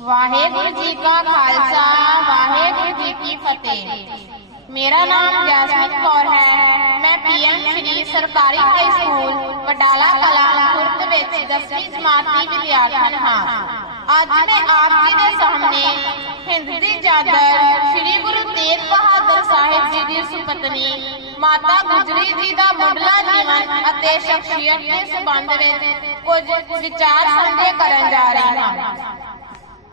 ਵਾਹਿਗੁਰੂ ਜੀ ਕਾ ਖਾਲਸਾ, ਵਾਹਿਗੁਰੂ ਜੀ ਕੀ ਫਤਿਹ। ਮੇਰਾ ਨਾਮ ਜਸਮੀਤ ਕੌਰ ਹੈ। ਮੈਂ ਪੀਐਮ ਸ਼੍ਰੀ ਸਰਕਾਰੀ ਹਾਈ ਸਕੂਲ, ਵਡਾਲਾ ਕਲਾਂ, ਖੁਰਦ ਵਿੱਚ 10ਵੀਂ ਜਮਾਤ ਦੀ ਵਿਦਿਆਰਥਣ ਹਾਂ। ਅੱਜ ਮੈਂ ਆਪ ਜੀ ਦੇ ਸਾਹਮਣੇ ਹਿੰਦ ਦੀ ਸ਼੍ਰੀ ਗੁਰੂ ਤੇਗ ਬਹਾਦਰ ਸਾਹਿਬ ਜੀ ਦੀ ਸੁਪਤਨੀ, ਮਾਤਾ ਗੁਜਰੀ ਜੀ ਦਾ ਮੁੱਢਲਾ ਜੀਵਨ ਅਤੇ ਸ਼ਖਸੀਅਤ ਦੇ ਸੰਬੰਧ ਵਿੱਚ ਕੁਝ ਵਿਚਾਰ ਸਾਂਝੇ ਕਰਨ ਜਾ ਰਹੀ ਹਾਂ।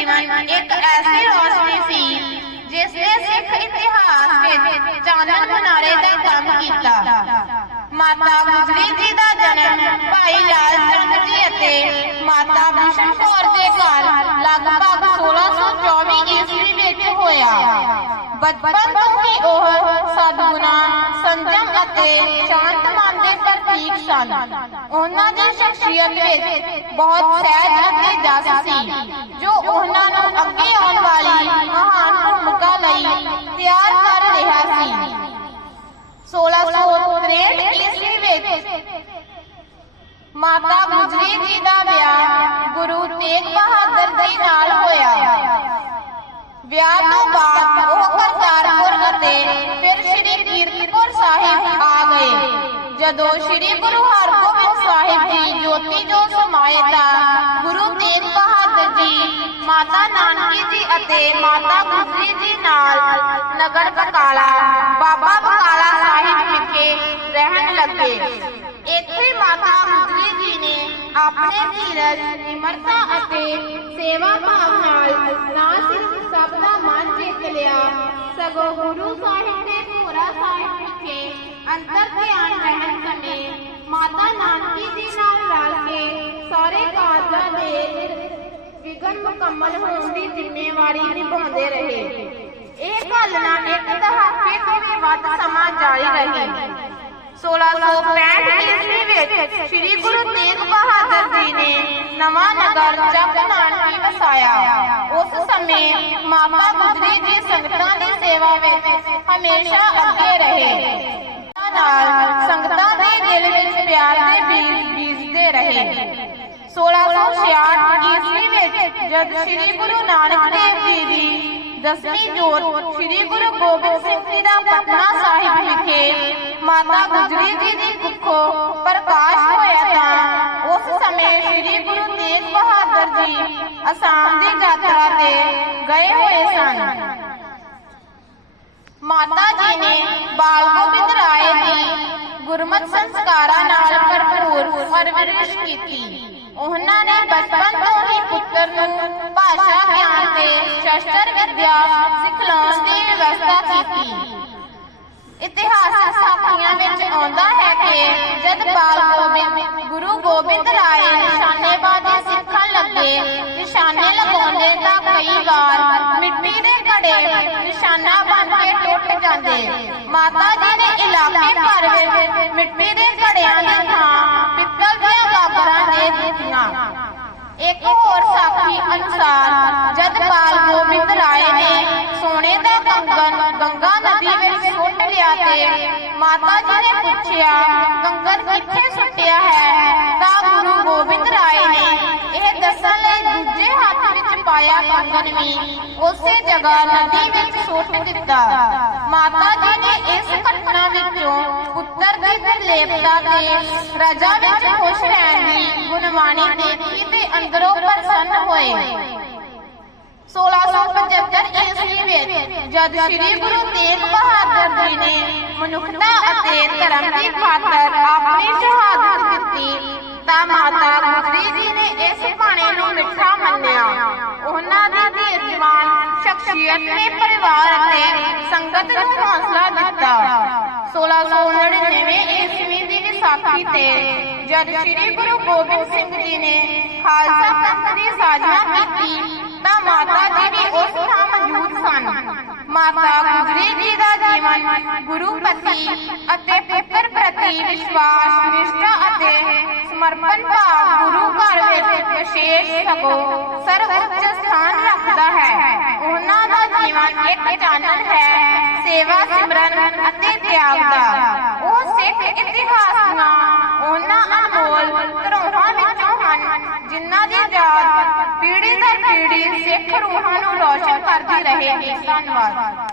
ਜੀਵਨ ਇੱਕ ਐਸੀ ਰੋਸ਼ਨੀ ਸੀ ਜਿਸ ਨੇ ਸਿੱਖ ਇਤਿਹਾਸ ਵਿੱਚ ਚਾਨਣ ਮਨਾਰੇ ਦਾ ਕੰਮ ਕੀਤਾ। ਮਾਤਾ ਗੁਜਰੀ ਜੀ ਦਾ ਜਨਮ ਭਾਈ ਲਾਲ ਚੰਦ ਜੀ ਅਤੇ ਮਾਤਾ ਬਿਸ਼ਨ ਕੌਰ ਦੇ ਘਰ ਲਗਭਗ 1624 ਈਸਵੀ ਵਿੱਚ ਹੋਇਆ। ਬਚਪਨ ਤੋਂ ਹੀ ਉਹ ਸਦਗੁਣਾ, ਸੰਜਮ ਅਤੇ ਸ਼ਾਂਤ ਮਨ ਦੇ ਪ੍ਰਤੀਕ ਸਨ। ਉਹਨਾਂ ਦੀ ਸ਼ਖਸੀਅਤ ਵਿੱਚ ਬਹੁਤ ਸਹਿਜ ਅਤੇ ਜਸ ਸੀ ਜੋ ਉਹਨਾਂ ਨੂੰ ਅੱਗੇ ਆਉਣ ਵਾਲੀ ਮਹਾਨ ਭੂਮਿਕਾ ਲਈ ਤਿਆਰ ਕਰ ਰਿਹਾ ਸੀ 1663 ਈਸਵੀ ਵਿੱਚ ਮਾਤਾ ਗੁਜਰੀ ਜੀ ਦਾ ਵਿਆਹ ਗੁਰੂ ਤੇਗ ਬਹਾਦਰ ਜੀ ਨਾਲ ਹੋਇਆ ਵਿਆਹ ਤੋਂ ਬਾਅਦ ਉਹ ਕਰਤਾਰਪੁਰ ਅਤੇ ਫਿਰ ਸ੍ਰੀ ਕੀਰਤਪੁਰ ਸਾਹਿਬ ਆ ਗਏ ਜਦੋਂ ਸ੍ਰੀ ਗੁਰੂ ਜੀ ਅਤੇ ਮਾਤਾ ਗੁਜਰੀ ਜੀ ਨਾਲ ਨਗਰ ਬਕਾਲਾ ਬਾਬਾ ਬਕਾਲਾ ਸਾਹਿਬ ਵਿਖੇ ਰਹਿਣ ਲੱਗੇ ਇੱਥੇ ਮਾਤਾ ਗੁਜਰੀ ਜੀ ਨੇ ਆਪਣੇ ਧੀਰਜ ਨਿਮਰਤਾ ਅਤੇ ਸੇਵਾ ਭਾਵ ਨਾਲ ਨਾ ਸਿਰਫ ਸਭ ਦਾ ਮਨ ਜਿੱਤ ਲਿਆ ਸਗੋਂ ਗੁਰੂ ਸਾਹਿਬ ਦੇ ਭੋਰਾ ਸਾਹਿਬ ਵਿਖੇ ਅੰਤਰ ਧਿਆਨ ਰਹਿਣ ਸਮੇਂ ਮਾਤਾ ਨਾਨਕੀ ਜੀ ਨਾਲ ਵਿਗਨ ਮੁਕੰਮਲ ਹੋਣ ਦੀ ਜ਼ਿੰਮੇਵਾਰੀ ਨਿਭਾਉਂਦੇ ਰਹੇ ਇਹ ਘਾਲਣਾ ਇੱਕ ਦਹਾਕੇ ਤੋਂ ਵੀ ਵੱਧ ਸਮਾਂ ਜਾਰੀ ਰਹੀ 1665 ਈਸਵੀ ਵਿੱਚ ਸ੍ਰੀ ਗੁਰੂ ਤੇਗ ਬਹਾਦਰ ਜੀ ਨੇ ਨਵਾਂ ਨਗਰ ਜਪ ਨਾਨਕੀ ਵਸਾਇਆ ਉਸ ਸਮੇਂ ਮਾਤਾ ਗੁਜਰੀ ਜੀ ਸੰਗਤਾਂ ਦੀ ਸੇਵਾ ਵਿੱਚ ਹਮੇਸ਼ਾ ਅੱਗੇ ਰਹੇ ਨਾਲ ਸੰਗਤਾਂ ਦੇ ਦਿਲ ਵਿੱਚ ਪਿਆਰ ਦੇ ਬੀਜ ਬੀਜਦੇ ਰਹੇ 1666 ਈਸਵੀ ਵਿੱਚ ਜਦ ਸ੍ਰੀ ਗੁਰੂ ਨਾਨਕ ਦੇਵ ਜੀ ਦੀ ਦਸਵੀਂ ਜੋਤ ਸ੍ਰੀ ਗੁਰੂ ਗੋਬਿੰਦ ਸਿੰਘ ਜੀ ਦਾ ਪਟਨਾ ਸਾਹਿਬ ਵਿਖੇ ਮਾਤਾ ਗੁਜਰੀ ਜੀ ਦੀ ਕੁੱਖੋਂ ਪ੍ਰਕਾਸ਼ ਹੋਇਆ ਤਾਂ ਉਸ ਸਮੇਂ ਸ੍ਰੀ ਗੁਰੂ ਤੇਗ ਬਹਾਦਰ ਜੀ ਅਸਾਮ ਦੀ ਯਾਤਰਾ ਤੇ ਗਏ ਹੋਏ ਸਨ ਮਾਤਾ ਜੀ ਨੇ ਬਾਲ ਗੋਬਿੰਦ ਰਾਏ ਦੀ ਗੁਰਮਤ ਸੰਸਕਾਰਾਂ ਨਾਲ ਭਰਪੂਰ ਪਰਵਰਿਸ਼ ਕੀਤੀ ਉਹਨਾਂ ਨੇ ਬਚਪਨ ਤੋਂ ਹੀ ਪੁੱਤਰ ਨੂੰ ਭਾਸ਼ਾ ਗਿਆਨ ਤੇ ਸ਼ਸਤਰ ਵਿਦਿਆ ਸਿਖਲਾਉਣ ਦੀ ਵਿਵਸਥਾ ਕੀਤੀ। ਇਤਿਹਾਸਕ ਸਾਖੀਆਂ ਵਿੱਚ ਆਉਂਦਾ ਹੈ ਕਿ ਜਦ ਬਾਲ ਗੋਬਿੰਦ, ਗੁਰੂ ਗੋਬਿੰਦ ਰਾਏ ਨਿਸ਼ਾਨੇਬਾਜ਼ੀ ਸਿੱਖਣ ਲੱਗੇ, ਨਿਸ਼ਾਨੇ ਲਗਾਉਂਦੇ ਤਾਂ ਕਈ ਵਾਰ ਮਿੱਟੀ ਦੇ ਘੜੇ ਨਿਸ਼ਾਨਾ ਬਣ ਕੇ ਟੁੱਟ ਜਾਂਦੇ। ਮਾਤਾ ਜੀ ਨੇ ਇਲਾਕੇ ਭਰ ਵਿੱਚ ਮਿੱਟੀ ਦੇ ਘੜਿਆਂ ਦੀ ਇੱਕ ਹੋਰ ਸਾਖੀ ਅਨੁਸਾਰ, ਜਦ ਬਾਲ ਗੋਬਿੰਦ ਰਾਏ ਨੇ ਸੋਨੇ ਦਾ ਕੰਗਨ ਗੰਗਾ ਨਦੀ ਵਿੱਚ ਸੁੱਟ ਲਿਆ ਤੇ ਮਾਤਾ ਜੀ ਨੇ ਪੁੱਛਿਆ ਕੰਗਨ ਕਿੱਥੇ ਸੁੱਟਿਆ ਹੈ? ਤਾਂ ਗੁਰੂ ਗੋਬਿੰਦ ਰਾਏ ਨੇ ਇਹ ਦੱਸਣ ਲਈ ਦੂਜੇ ਹੱਥ ਵਿੱਚ ਪਾਇਆ ਕੰਗਨ ਵੀ ਉਸੇ ਜਗ੍ਹਾ ਨਦੀ ਵਿੱਚ ਸੁੱਟ ਦਿੱਤਾ। ਮਾਤਾ ਜੀ ਨੇ ਇਸ ਘਟਨਾ ਵਿੱਚੋਂ ਪੁੱਤਰ ਦੀ ਨਿਰਲੇਪਤਾ ਤੇ ਰਜਾ ਵਿੱਚ ਖੁਸ਼ ਰਹਿਣ ਦੀ ਗੁਣਵਾਣੀ ਦੇਖੀ ਤੇ ਅੰਦਰੋਂ ਪ੍ਰਸੰਨ ਹੋਏ 1675 ਈਸਵੀ ਵਿੱਚ ਜਦ ਸ੍ਰੀ ਗੁਰੂ ਤੇਗ ਬਹਾਦਰ ਜੀ ਨੇ ਮਨੁੱਖਤਾ ਅਤੇ ਧਰਮ ਦੀ ਖਾਤਰ ਆਪਣੀ ਸ਼ਹਾਦਤ ਦਿੱਤੀ ਤਾਂ ਮਾਤਾ ਗੁਜਰੀ ਜੀ ਨੇ ਇਸ ਸ਼ਖਸੀਅਤ ਨੇ ਪਰਿਵਾਰ ਅਤੇ ਸੰਗਤ ਨੂੰ ਹੌਸਲਾ ਦਿੱਤਾ 1699 ਈਸਵੀ ਦੀ ਵਿਸਾਖੀ ਤੇ ਜਦ ਸ੍ਰੀ ਗੁਰੂ ਗੋਬਿੰਦ ਸਿੰਘ ਜੀ ਨੇ ਖਾਲਸਾ ਪੰਥ ਦੀ ਸਾਜਨਾ ਕੀਤੀ ਤਾਂ ਮਾਤਾ ਮਾਤਾ ਗੁਜਰੀ ਜੀ ਦਾ ਜੀਵਨ ਗੁਰੂ ਪਤੀ ਅਤੇ ਪੁੱਤਰ ਪ੍ਰਤੀ ਵਿਸ਼ਵਾਸ ਨਿਸ਼ਠਾ ਅਤੇ ਸਮਰਪਣ ਭਾਵ ਗੁਰੂ ਘਰ ਵਿੱਚ ਵਿਸ਼ੇਸ਼ ਸਗੋਂ ਇੱਕ ਚਾਨਣ ਹੈ, ਸੇਵਾ, ਸਿਮਰਨ ਅਤੇ ਤਿਆਗ ਦਾ। ਉਹ ਸਿੱਖ ਇਤਿਹਾਸ ਦੀਆਂ ਉਹਨਾਂ ਅਨਮੋਲ ਧਰੋਹਾਂ ਵਿੱਚੋਂ ਹਨ, ਜਿਨ੍ਹਾਂ ਦੀ ਯਾਦ ਪੀੜ੍ਹੀ ਦਰ ਪੀੜ੍ਹੀ ਸਿੱਖ ਰੂਹਾਂ ਨੂੰ ਰੋਸ਼ਨ ਕਰਦੀ ਰਹੇਗੀ ਧੰਨਵਾਦ।